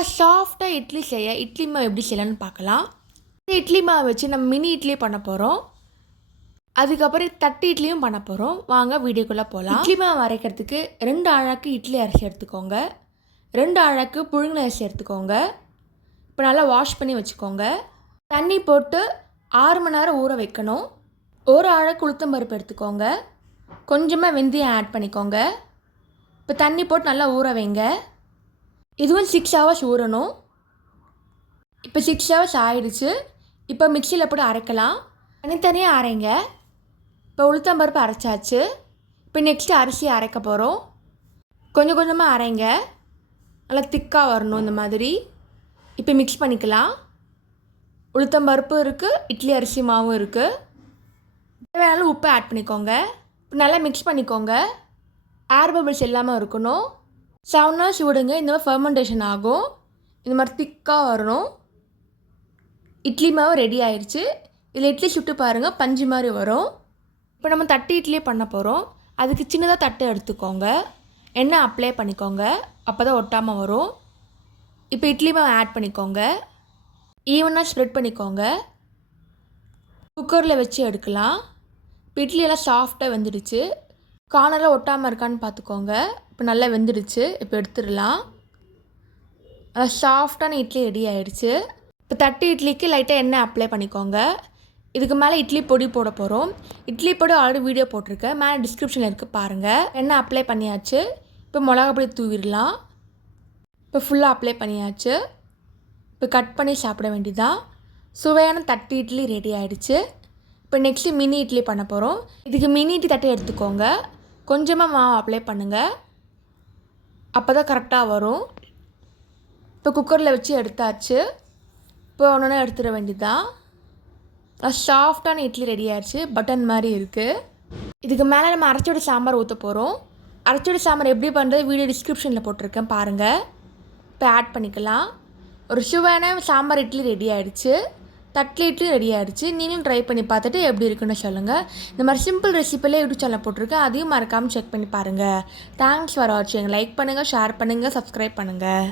நல்லா சாஃப்டாக இட்லி செய்ய இட்லி மாவு எப்படி செய்யலாம்னு பார்க்கலாம். இந்த இட்லி மாவு வச்சு நம்ம மினி இட்லி பண்ண போகிறோம் அதுக்கப்புறம் தட்டு இட்லியும் பண்ண போகிறோம் வாங்க வீடியோக்குள்ளே போகலாம் இட்லி மாவு அரைக்கிறதுக்கு ரெண்டு அழகு இட்லி அரிசி எடுத்துக்கோங்க. ரெண்டு அழகு புழுங்கல் அரிசி எடுத்துக்கோங்க. இப்போ நல்லா வாஷ் பண்ணி வச்சுக்கோங்க. தண்ணி போட்டு ஆறு மணி நேரம் ஊற வைக்கணும். ஒரு அழகு உளுத்தம் பருப்பு எடுத்துக்கோங்க. கொஞ்சமாக வெந்தயம் ஆட் பண்ணிக்கோங்க. இப்போ தண்ணி போட்டு நல்லா ஊற வைங்க. இதுவும் சிக்ஸ் ஹவர்ஸ் ஊறணும். இப்போ சிக்ஸ் ஹவர்ஸ் ஆயிடுச்சு. இப்போ மிக்சியில் போட்டு அரைக்கலாம். தனித்தனியாக அரைங்க. இப்போ உளுத்தம்பருப்பு அரைச்சாச்சு. இப்போ நெக்ஸ்ட்டு அரிசி அரைக்க போகிறோம் கொஞ்சம் கொஞ்சமாக அரைங்க. நல்லா திக்காக வரணும் இந்த மாதிரி. இப்போ மிக்ஸ் பண்ணிக்கலாம். உளுத்தம்பருப்பு இருக்குது இட்லி அரிசி மாவும் இருக்குது தேவையான உப்பு ஆட் பண்ணிக்கோங்க. இப்போ நல்லா மிக்ஸ் பண்ணிக்கோங்க. ஏர் பபிள்ஸ் இல்லாமல் இருக்கணும். செவன் ஹவர்ஸ் விடுங்க இந்த மாதிரி ஃபர்மெண்டேஷன் ஆகும் இந்த மாதிரி திக்காக வரணும் இட்லி மாவு ரெடி ஆயிடுச்சு இதில் இட்லி சுட்டு பாருங்கள் பஞ்சு மாதிரி வரும் இப்போ நம்ம தட்டு இட்லியே பண்ண போகிறோம் அதுக்கு சின்னதாக தட்டு எடுத்துக்கோங்க எண்ணெய் அப்ளை பண்ணிக்கோங்க அப்போ தான் ஒட்டாமல் வரும் இப்போ இட்லி மாவு ஆட் பண்ணிக்கோங்க ஈவனாக ஸ்ப்ரெட் பண்ணிக்கோங்க குக்கரில் வச்சு எடுக்கலாம் இப்போ இட்லி எல்லாம் சாஃப்டாக வெந்துடுச்சு கார்னரில் ஒட்டாமல் இருக்கான்னு பார்த்துக்கோங்க இப்போ நல்லா வெந்துடுச்சு. இப்போ எடுத்துடலாம். நல்லா சாஃப்டான இட்லி ரெடி ஆயிடுச்சு. இப்போ தட்டு இட்லிக்கு லைட்டாக எண்ணெய் அப்ளை பண்ணிக்கோங்க. இதுக்கு மேலே இட்லி பொடி போட போகிறோம் இட்லி பொடி ஆல்ரெடி வீடியோ போட்டிருக்கேன். மேலே டிஸ்கிரிப்ஷனில் இருக்குது பாருங்கள் எண்ணெய் அப்ளை பண்ணியாச்சு. இப்போ மிளகா பொடி தூவிடலாம். இப்போ ஃபுல்லாக அப்ளை பண்ணியாச்சு. இப்போ கட் பண்ணி சாப்பிட வேண்டியதான் சுவையான தட்டு இட்லி ரெடி ஆயிடுச்சு. இப்போ நெக்ஸ்ட்டு மினி இட்லி பண்ண போகிறோம் இதுக்கு மினி இட்லி தட்டை எடுத்துக்கோங்க. கொஞ்சமாக மாவு அப்ளை பண்ணுங்கள் அப்போ தான் கரெக்டாக வரும். இப்போ குக்கரில் வச்சு எடுத்தாச்சு. இப்போ ஒன்று எடுத்துட வேண்டியதான் சாஃப்டான இட்லி ரெடி ஆயிடுச்சு. பட்டன் மாதிரி இருக்குது இதுக்கு மேலே நம்ம அரைச்சோடி சாம்பார் ஊற்ற போகிறோம் அரைச்சோடி சாம்பார் எப்படி பண்ணுறது வீடியோ டிஸ்கிரிப்ஷனில் போட்டிருக்கேன் பாருங்கள் இப்போ ஆட் பண்ணிக்கலாம். ஒரு சுவையான சாம்பார் இட்லி ரெடி ஆயிடுச்சு. தட்லேட்டு ரெடி ஆயிடுச்சு நீங்களும் ட்ரை பண்ணி பார்த்துட்டு எப்படி இருக்குன்னு சொல்லுங்கள் இந்த மாதிரி சிம்பிள் ரெசிப்பிலே யூடியூப் சேனல் போட்டிருக்கேன் அதையும் மறக்காமல் செக் பண்ணி பாருங்கள் தேங்க்ஸ் ஃபார் வாட்சிங் லைக் பண்ணுங்கள் ஷேர் பண்ணுங்கள் சப்ஸ்கிரைப் பண்ணுங்கள்